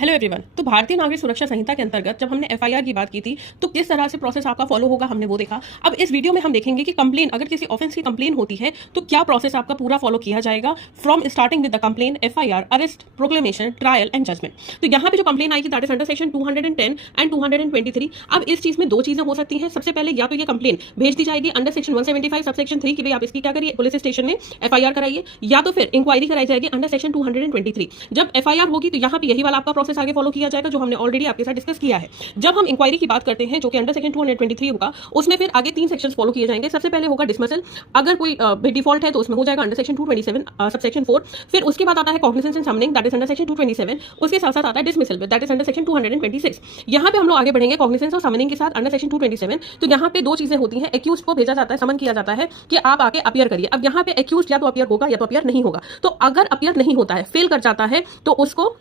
Hello everyone. तो भारतीय नागरिक सुरक्षा संहिता के अंतर्गत जब हमने एफआईआर की बात की थी तो किस तरह से प्रोसेस आपका फॉलो होगा हमने वो देखा। अब इस वीडियो में हम देखेंगे कि कंप्लेन, अगर किसी ऑफेंस की कंप्लेन होती है तो क्या प्रोसेस आपका पूरा फॉलो किया जाएगा from starting with the complaint, FIR, arrest, proclamation, trial and judgment. तो यहाँ पे जो कंप्लेन आएगी that is under section 210 and 223। अब इस चीज में दो चीजें हो सकती हैं। सबसे पहले या तो ये कंप्लेन भेज दी जाएगी अंडर सेक्शन 175 सब सेक्शन 3 कि भाई आप इसकी क्या करिए, पुलिस स्टेशन में एफआईआर कराइए, या तो फिर इंक्वायरी कराई जाएगी अंडर सेक्शन 223। जब एफआईआर होगी तो यहाँ पे यही वाला आपका प्रोसेस आगे फॉलो किया जाएगा जो हमने ऑलरेडी आपके साथ डिस्कस किया है। जब हम इंक्वायरी की बात करते हैं जो कि अंडर सेक्शन 223 होगा, उसमें फिर आगे 3 सेक्शंस फॉलो किए जाएंगे। सबसे पहले होगा डिसमिसल, अगर कोई डिफॉल्ट है तो उसमें हो जाएगा अंडर सेक्शन 227 सबसेक्शन 4। फिर उसके बाद आता है cognizance and summoning that is under section 227। उसके साथ साथ आता है dismissal that is under section 226। यहाँ पे हम लोग आगे बढ़ेंगे कॉग्निजेंस और समनिंग के साथ अंडर सेक्शन 227। तो यहाँ पे दो चीजें होती हैं, एक्यूज को भेजा जाता है, समन किया जाता है कि आप आके अपीयर करिए। अब यहाँ पे एक्यूज या तो अपीयर होगा या तो अपीयर नहीं होगा। तो अगर अपीयर नहीं होता है, फेल कर जाता है, तो उसको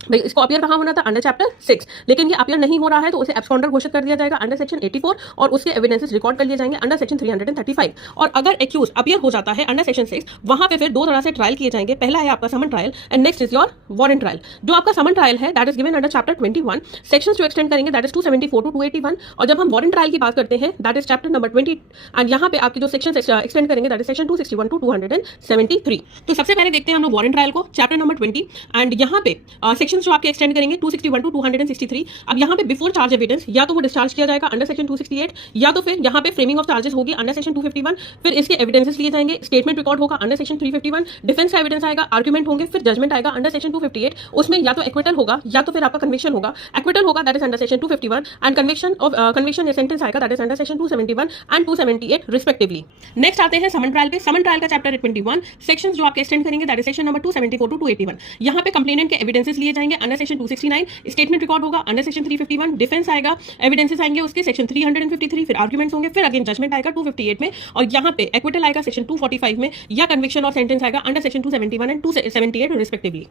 भाई इसको अपीयर कहाँ होना था, अंडर चैप्टर 6, लेकिन ये अपीयर नहीं हो रहा है तो उसे एब्सकॉन्डर घोषित कर दिया जाएगा अंडर सेक्शन 84 और उसके एविडेंसेस रिकॉर्ड कर लिए जाएंगे अंडर सेक्शन 335। और अगर एक्यूज अपीयर हो जाता है अंडर सेक्शन 6, वहां पे फिर दो तरह से ट्रायल किए जाएंगे। पहला है आपका summons trial and next is your warrant trial. जो आपका समन ट्रायल है that is given under chapter 21, sections जो एक्सटेंड करेंगे दैट इज 274 टू 281। और जब हम वारंट ट्रायल की बात करते हैं that is chapter number 20 and यहाँ पे आपकी जो सेक्शन एक्सटेंड करेंगे दैट इज सेक्शन 261 टू 273। तो सबसे पहले देखते हैं हम लोग वारंट ट्रायल को, चैप्टर नंबर 20 एंड यहाँ पे सेक्शंस जो आपके एक्सटेंड करेंगे 261 टू 263। अब यहाँ पे बिफोर चार्ज एविडेंस या तो वो डिस्चार्ज किया जाएगा अंडर सेक्शन 268 या तो फिर यहाँ पे फ्रेमिंग ऑफ चार्जेस होगी अंडर सेक्शन 251। फिर इसके एविडेंसेस लिए जाएंगे, स्टेटमेंट रिकॉर्ड होगा अंडर सेक्शन 351, डिफेंस का एविडेंस आएगा, आर्गुमेंट होंगे, फिर जजमेंट आएगा अंडर सेक्शन 258। उसमें या तो एक्विटल होगा या तो फिर आपका कन्विक्शन होगा। एक्विटल होगा that is under section 251 and conviction या सेंटेंस आएगा that is under section 271 and 278 respectively. Next आते हैं समन ट्रायल पे। समन ट्रायल का चैप्टर 21, सेक्शंस जो आपके एक्सटेंड करेंगे that is section number 274 to 281। यहाँ पे कंप्लेनेंट के एविडेंसेस लिए जाएंगे अंडर सेक्शन 269, स्टेटमेंट रिकॉर्ड होगा अंडर सेक्शन 351, डिफेंस आएगा, एविडेंसेस आएंगे उसके सेक्शन 353, फिर आर्गुमेंट्स होंगे, फिर अगेन जजमेंट आएगा 258 में और यहाँ पे एक्विटल आएगा सेक्शन 245 में या कन्विक्शन और सेंटेंस आएगा अंडर सेक्शन 271 एंड 278 रिस्पेक्टिवली।